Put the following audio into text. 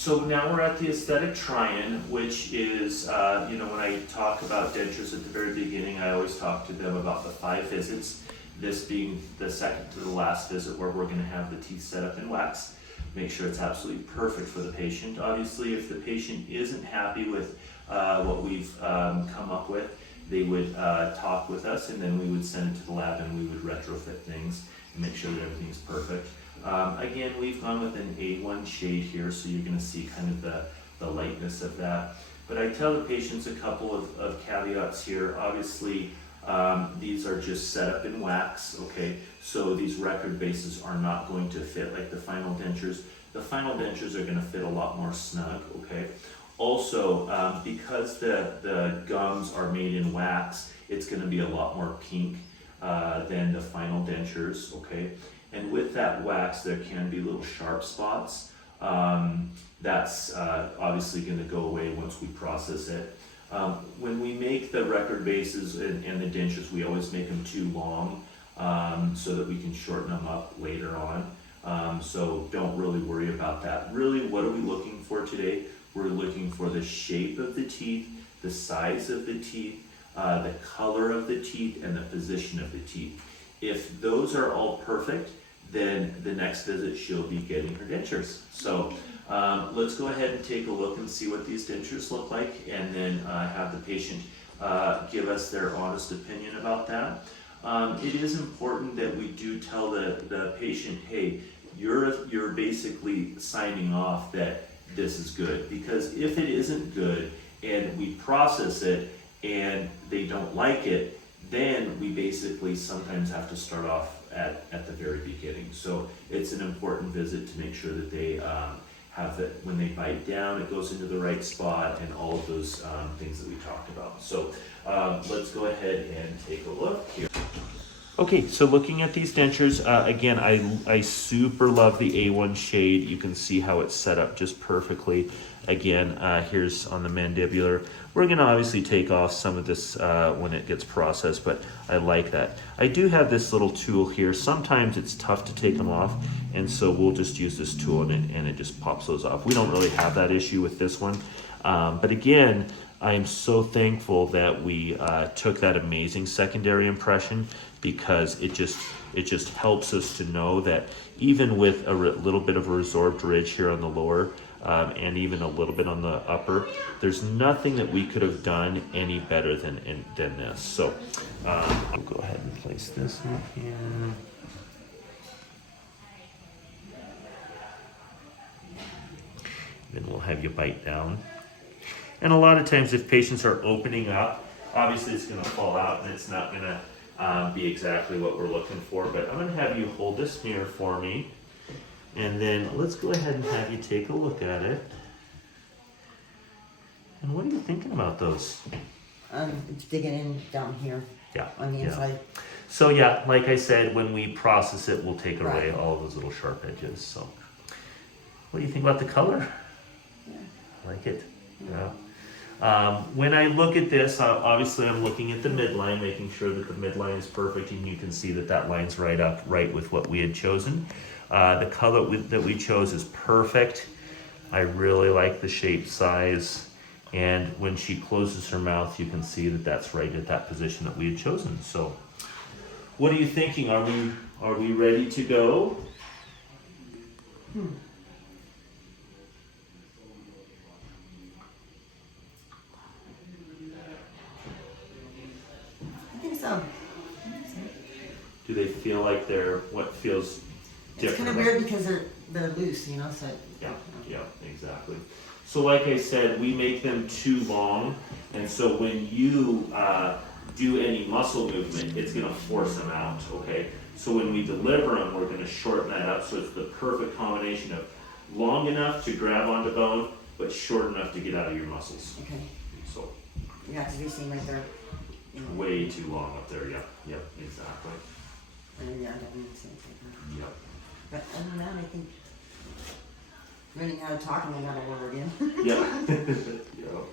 So now we're at the aesthetic try-in, which is, when I talk about dentures at the very beginning, I always talk to them about the 5 visits. This being the second to the last visit where we're gonna have the teeth set up in wax. Make sure it's absolutely perfect for the patient. Obviously, if the patient isn't happy with what we've come up with, they would talk with us, and then we would send it to the lab and we would retrofit things and make sure that everything's perfect. Again, we've gone with an A1 shade here, so you're gonna see kind of the lightness of that. But I tell the patients a couple of caveats here. Obviously, these are just set up in wax, okay? So these record bases are not going to fit like the final dentures. The final dentures are gonna fit a lot more snug, okay? Also, because the gums are made in wax, it's gonna be a lot more pink than the final dentures, okay? And with that wax, there can be little sharp spots. That's obviously gonna go away once we process it. When we make the record bases and the dentures, we always make them too long so that we can shorten them up later on. So don't really worry about that. Really, what are we looking for today? We're looking for the shape of the teeth, the size of the teeth, the color of the teeth, and the position of the teeth. If those are all perfect, then the next visit she'll be getting her dentures. So let's go ahead and take a look and see what these dentures look like, and then have the patient give us their honest opinion about that. It is important that we do tell the patient, hey, you're basically signing off that this is good, because if it isn't good and we process it and they don't like it, then we basically sometimes have to start off at the very beginning. So it's an important visit to make sure that they have that when they bite down, it goes into the right spot, and all of those things that we talked about. So let's go ahead and take a look here. Okay, so looking at these dentures, again, I super love the A1 shade. You can see how it's set up just perfectly. Again, here's on the mandibular. We're gonna obviously take off some of this when it gets processed, but I like that. I do have this little tool here. Sometimes it's tough to take them off, and so we'll just use this tool and it just pops those off. We don't really have that issue with this one. But again, I'm so thankful that we took that amazing secondary impression, because it just helps us to know that even with a little bit of a resorbed ridge here on the lower, and even a little bit on the upper, there's nothing that we could have done any better than this. So I'll go ahead and place this in here. Then we'll have you bite down. And a lot of times if patients are opening up, obviously it's gonna fall out and it's not gonna be exactly what we're looking for, but I'm gonna have you hold this mirror for me. And then let's go ahead and have you take a look at it. And what are you thinking about those? It's digging in down here. Yeah. On the inside. So yeah, like I said, when we process it, we'll take away Right. all of those little sharp edges. So what do you think about the color? Yeah. I like it. Yeah. When I look at this, obviously I'm looking at the midline, making sure that the midline is perfect, and you can see that that lines right with what we had chosen. The color that we chose is perfect. I really like the shape, size, and when she closes her mouth, you can see that that's right at that position that we had chosen. So, what are you thinking? Are we ready to go? I think so. Do they feel like they're what feels It's different? kind of weird because they're loose, so. Yeah, exactly. So like I said, we make them too long, and so when you do any muscle movement, it's gonna force them out, okay? So when we deliver them, we're gonna shorten that up so it's the perfect combination of long enough to grab onto bone, but short enough to get out of your muscles. Okay. So Yeah, because they seem like they're. way too long up there, yep, exactly. Yeah, I don't need to say anything. Yep. But other than that, I think learning how to talk and then how to word again. Yep. Yep.